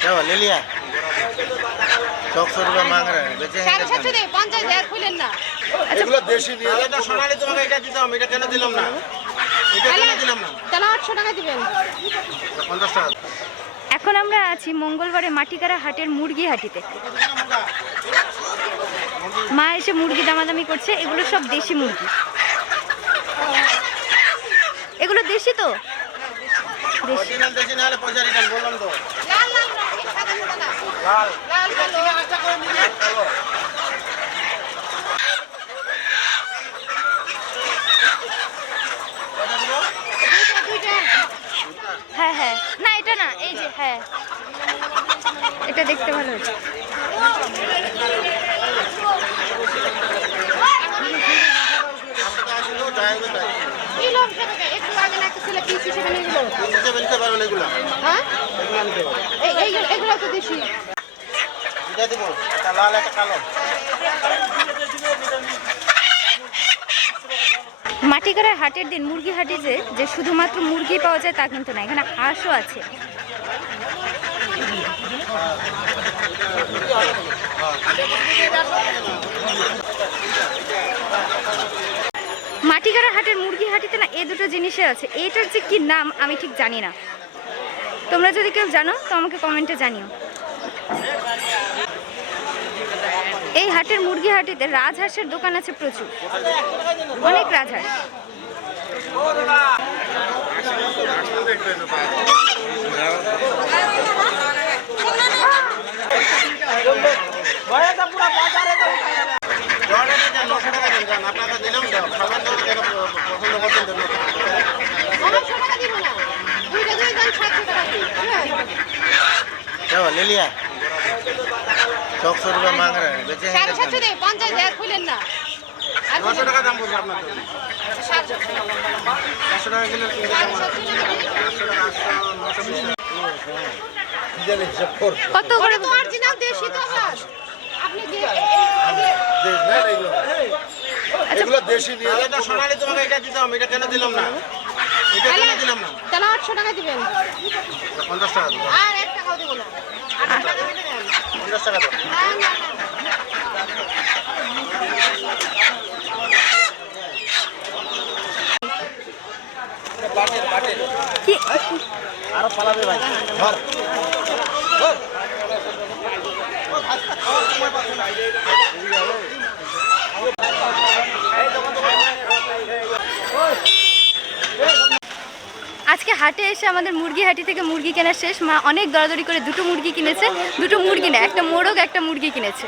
क्या ले लिया सौ सौ रुपया मांग रहे हैं बेचे সাড়ে সাতশো দেয় পঞ্চাশ দেয় খুলেন না এগুলো দেশি নিয়ে যান এটা সোনালি তোমাকে এটা দিতাম এটা কেন দিলাম না এটা কেন তাহলে দিলাম না তাহলে আটশো টাকা দিবেন পঞ্চাশ টাকা এখন আমরা আছি মঙ্গলবারে মাটিকারা হাটের মুরগি হাটিতে মা এসে মুরগি দামাদামি করছে এগুলো সব দেশি মুরগি দুইটা হ্যাঁ হ্যাঁ। না এটা না এই যে হ্যাঁ। এটা দেখতে ভালো হচ্ছে কি লোক ছেলে পিস হিসেবে নিয়ে গেলো নিতে পারবেন এগুলো। হ্যাঁ? এগুলো নিতে পারবেন এই এগুলো তো দেশি। এটা দিব একটা লাল একটা কালো। হাটের দিন মুরগি হাটিতে যে শুধুমাত্র মুরগি পাওয়া যায় তা কিন্তু না এখানে হাঁসও আছে। মাটিকারা হাটের, মুরগি হাটিতে না এই দুটো জিনিসে আছে। এইটার যে কি নাম, আমি ঠিক জানি না। তোমরা যদি কেউ জানো, তো আমাকে কমেন্টে জানিও। এই হাটের, মুরগি হাটিতে রাজহাঁসের দোকান আছে প্রচুর। অনেক রাজহাঁস জলে দিতে নশো টাকা দেন যান আপনারা দিলাম তো খাবেন তো যেটা পছন্দ করছেন তো নশো টাকা দিব না দুইটা দুই দাম সাতশো টাকা দিই क्या ले लिया सौ सौ रुपया मांग रहे हैं बेचे সাড়ে সাতশো দেয় পঞ্চাশ দেয় খুলেন না আর নশো টাকা দাম বলছে আপনার তো সাতশো পাঁচশো টাকা কিলো কিনতে সাড়ে সাতশো টাকা দিই। নশো বিশ কি জানি হিসাব কর কত করে ওটা তো অরিজিনাল দেশি তো হাঁস আপনি যে দেশ না এগুলো এগুলো দেশি নিয়ে যান এটা সোনালি তোমাকে এটা দিতাম এটা কেন দিলাম না এটা কেন দিলাম না তাহলে আটশো টাকা দিবেন পঞ্চাশ টাকা দিলাম আর পঞ্চাশ টাকা কি? আরও পালাবে ভাই। ধর। আজকে হাটে এসে আমাদের মুরগি হাটি থেকে মুরগি কেনা শেষ। মা অনেক দরাদরি করে দুটো মুরগি কিনেছে। দুটো মুরগি না, একটা মোরগ, একটা মুরগি কিনেছে।